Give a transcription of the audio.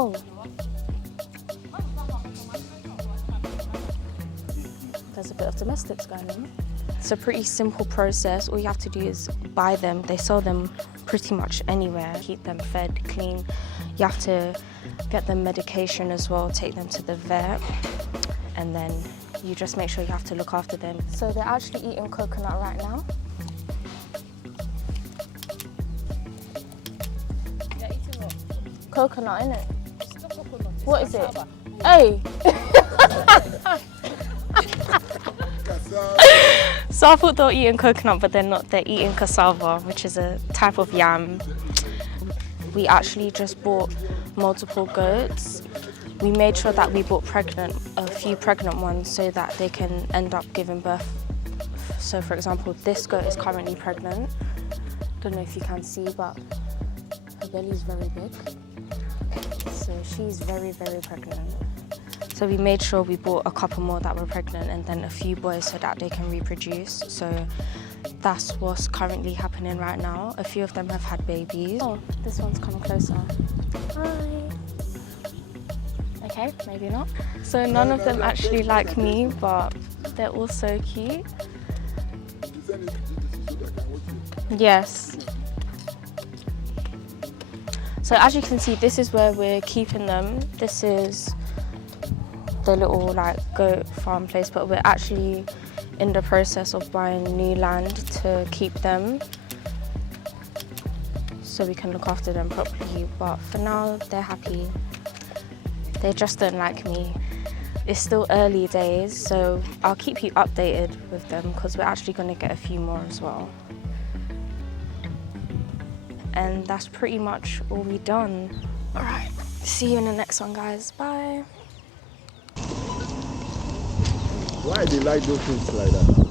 Oh. There's a bit of domestics going on. It's a pretty simple process. All you have to do is buy them. They sell them pretty much anywhere. Keep them fed, clean. You have to get them medication as well, take them to the vet, and then you just make sure you have to look after them. So they're actually eating coconut right now. They're eating what? Coconut, innit? It's not coconut. It's What is it? cassava. Hey! So I thought they were eating coconut, but they're not. They're eating cassava, which is a type of yam. We actually just bought multiple goats. We made sure that we bought a few pregnant ones so that they can end up giving birth. So for example, this goat is currently pregnant. Don't know if you can see, but her belly is very big. So she's very, very pregnant. So we made sure we bought a couple more that were pregnant and then a few boys so that they can reproduce. So that's what's currently happening right now. A few of them have had babies. Oh, this one's come closer. Hi. Okay, maybe not. So none of them actually like me, but they're all so cute. Yes. So as you can see, this is where we're keeping them. This is the little goat farm place, but we're actually in the process of buying new land to keep them so we can look after them properly. But for now, they're happy. They just don't like me. It's still early days, so I'll keep you updated with them because we're actually going to get a few more as well. And that's pretty much all we've done. All right, see you in the next one, guys. Bye. Why do you like those things like that?